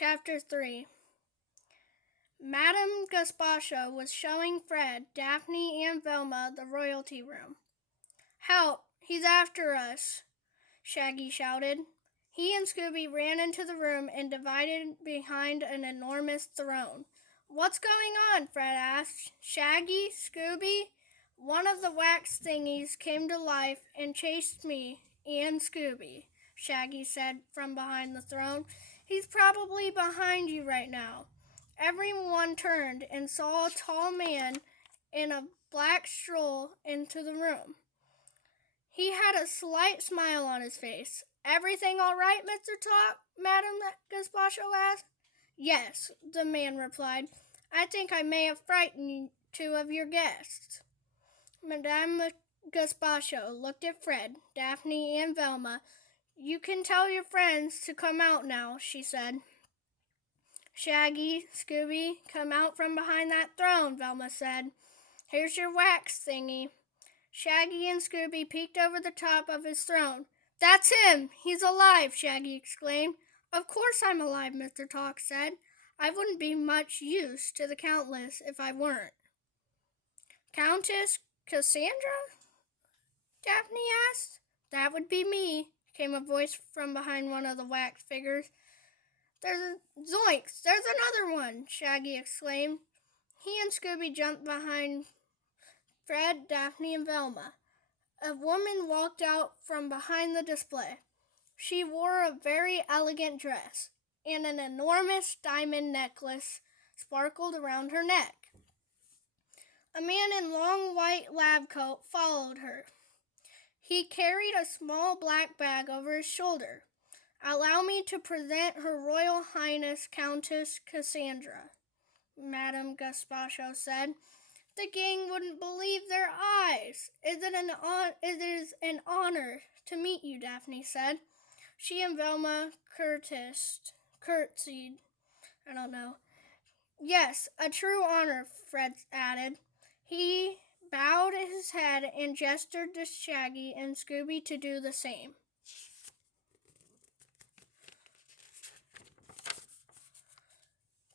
Chapter 3. Madame Gaspacho was showing Fred, Daphne, and Velma the royalty room. "Help! He's after us!" Shaggy shouted. He and Scooby ran into the room and divided behind an enormous throne. "What's going on?" Fred asked. "Shaggy? Scooby?" "One of the wax thingies came to life and chased me and Scooby," Shaggy said from behind the throne. "He's probably behind you right now." Everyone turned and saw a tall man in a black stroll into the room. He had a slight smile on his face. "Everything all right, Mr. Talk?" Madame Gaspacho asked. "Yes," the man replied. "I think I may have frightened two of your guests." Madame Gaspacho looked at Fred, Daphne, and Velma. "You can tell your friends to come out now," she said. "Shaggy, Scooby, come out from behind that throne," Velma said. "Here's your wax thingy." Shaggy and Scooby peeked over the top of his throne. "That's him! He's alive!" Shaggy exclaimed. "Of course I'm alive," Mr. Talk said. "I wouldn't be much use to the Countess if I weren't." "Countess Cassandra?" Daphne asked. "That would be me," came a voice from behind one of the wax figures. Zoinks! There's another one!" Shaggy exclaimed. He and Scooby jumped behind Fred, Daphne, and Velma. A woman walked out from behind the display. She wore a very elegant dress, and an enormous diamond necklace sparkled around her neck. A man in a long white lab coat followed her. He carried a small black bag over his shoulder. "Allow me to present Her Royal Highness Countess Cassandra," Madame Gaspacho said. The gang wouldn't believe their eyes. It is an honor to meet you," Daphne said. She and Velma curtsied. "Yes, a true honor," Fred added. He bowed his head and gestured to Shaggy and Scooby to do the same.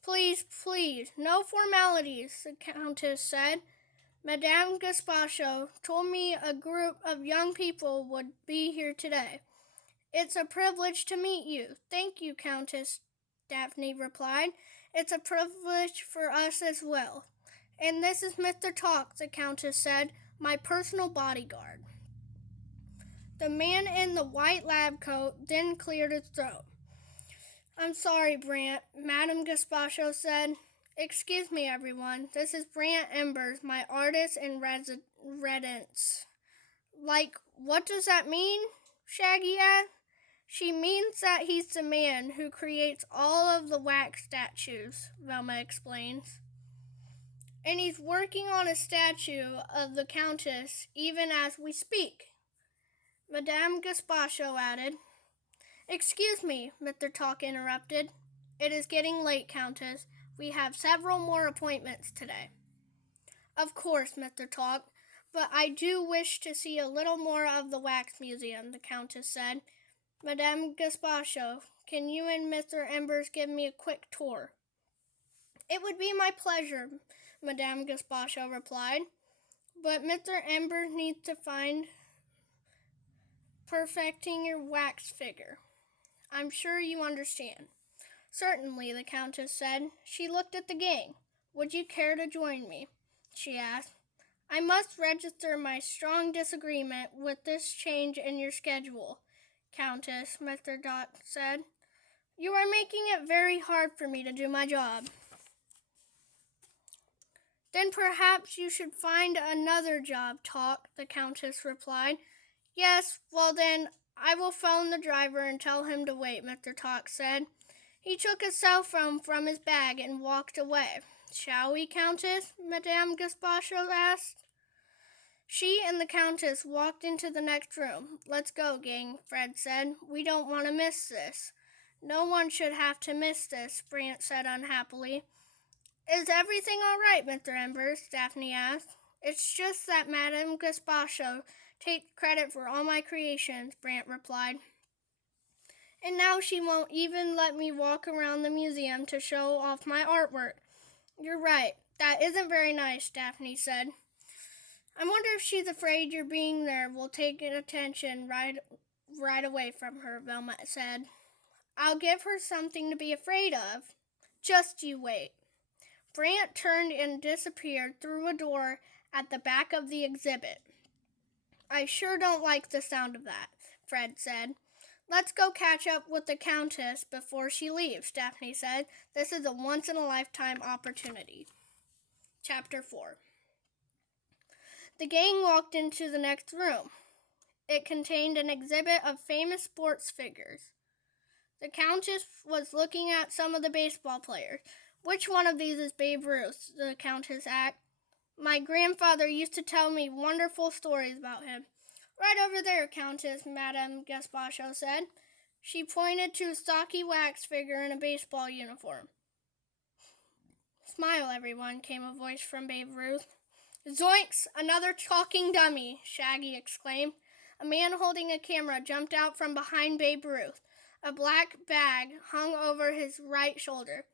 Please, no formalities," the Countess said. "Madame Gaspacho told me a group of young people would be here today. It's a privilege to meet you." "Thank you, Countess," Daphne replied. "It's a privilege for us as well." "And this is Mr. Talk," the Countess said, "my personal bodyguard." The man in the white lab coat then cleared his throat. "I'm sorry, Brant," Madame Gaspacho said. "Excuse me, everyone. This is Brant Embers, my artist in residence." "Like, what does that mean?" Shaggy asked. "She means that he's the man who creates all of the wax statues," Velma explains. "And he's working on a statue of the Countess even as we speak," Madame Gaspacho added. "Excuse me," Mr. Talk interrupted. "It is getting late, Countess. We have several more appointments today." "Of course, Mr. Talk, but I do wish to see a little more of the Wax Museum," the Countess said. "Madame Gaspacho, can you and Mr. Embers give me a quick tour?" "It would be my pleasure," Madame Gaspacho replied. "But Mr. Embers needs to find perfecting your wax figure. I'm sure you understand." "Certainly," the Countess said. She looked at the gang. "Would you care to join me?" she asked. "I must register my strong disagreement with this change in your schedule, Countess," Mr. Talk said. "You are making it very hard for me to do my job." "Then perhaps you should find another job, Talk," the Countess replied. "Yes, well then, I will phone the driver and tell him to wait," Mr. Talk said. He took his cell phone from his bag and walked away. "Shall we, Countess?" Madame Gaspacho asked. She and the Countess walked into the next room. "Let's go, gang," Fred said. "We don't want to miss this." "No one should have to miss this," Brant said unhappily. "Is everything all right, Mr. Embers?" Daphne asked. "It's just that Madame Gaspacho takes credit for all my creations," Brant replied. And now she won't even let me walk around the museum to show off my artwork. You're right. That isn't very nice, Daphne said. I wonder if she's afraid your being there will take attention right away from her, Velma said. I'll give her something to be afraid of. Just you wait. Brant turned and disappeared through a door at the back of the exhibit. I sure don't like the sound of that, Fred said. Let's go catch up with the Countess before she leaves, Daphne said. This is a once-in-a-lifetime opportunity. Chapter 4. The gang walked into the next room. It contained an exhibit of famous sports figures. The Countess was looking at some of the baseball players. Which one of these is Babe Ruth? The Countess asked. My grandfather used to tell me wonderful stories about him. Right over there, Countess, Madame Gaspacho said. She pointed to a stocky wax figure in a baseball uniform. Smile, everyone, came a voice from Babe Ruth. Zoinks! Another talking dummy, Shaggy exclaimed. A man holding a camera jumped out from behind Babe Ruth. A black bag hung over his right shoulder.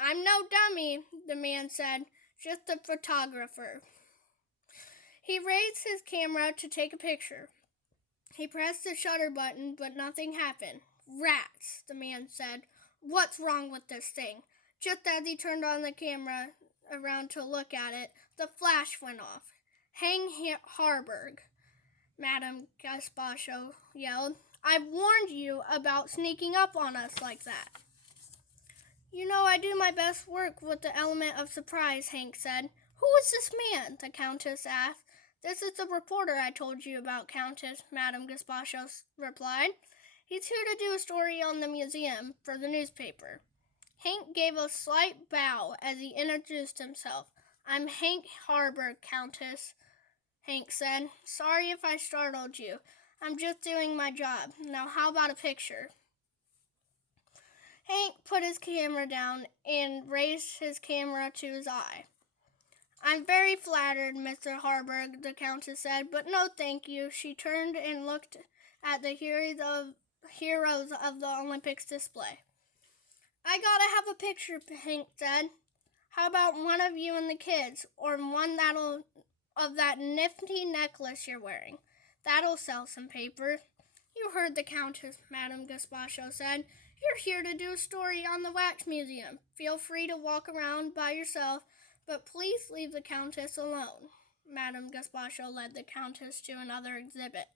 I'm no dummy, the man said, just a photographer. He raised his camera to take a picture. He pressed the shutter button, but nothing happened. Rats, the man said. What's wrong with this thing? Just as he turned on the camera around to look at it, the flash went off. Hang Harburg, Madame Gaspacho yelled. I've warned you about sneaking up on us like that. You know I do my best work with the element of surprise, Hank said. Who is this man? The Countess asked. This is the reporter I told you about, Countess, Madame Gaspacho replied. He's here to do a story on the museum for the newspaper. Hank gave a slight bow as he introduced himself. I'm Hank Harburg, Countess, Hank said. Sorry if I startled you. I'm just doing my job. Now how about a picture? Hank put his camera down and raised his camera to his eye. I'm very flattered, Mr. Harburg, the Countess said, but no thank you. She turned and looked at the heroes of the Olympics display. I gotta have a picture, Hank said. How about one of you and the kids, or one of that nifty necklace you're wearing? That'll sell some paper. You heard the Countess, Madame Gaspacho said. You're here to do a story on the Wax Museum. Feel free to walk around by yourself, but please leave the Countess alone. Madame Gaspacho led the Countess to another exhibit.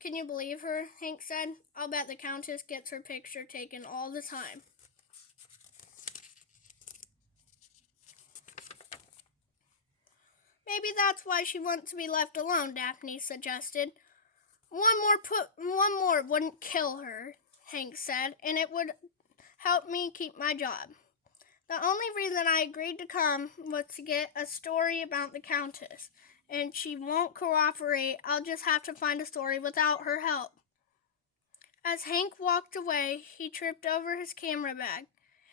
Can you believe her? Hank said. I'll bet the Countess gets her picture taken all the time. Maybe that's why she wants to be left alone, Daphne suggested. One more wouldn't kill her, Hank said, and it would help me keep my job. The only reason I agreed to come was to get a story about the Countess, and she won't cooperate. I'll just have to find a story without her help. As Hank walked away, he tripped over his camera bag.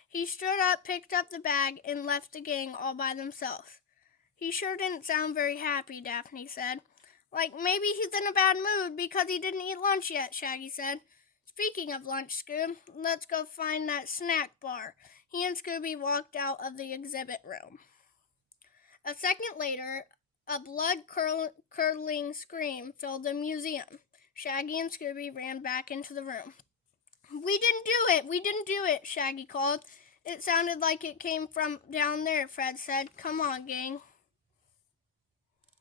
He stood up, picked up the bag, and left the gang all by themselves. He sure didn't sound very happy, Daphne said. Like maybe he's in a bad mood because he didn't eat lunch yet, Shaggy said. Speaking of lunch, Scoob, let's go find that snack bar. He and Scooby walked out of the exhibit room. A second later, a blood-curdling scream filled the museum. Shaggy and Scooby ran back into the room. We didn't do it! We didn't do it! Shaggy called. It sounded like it came from down there, Fred said. Come on, gang.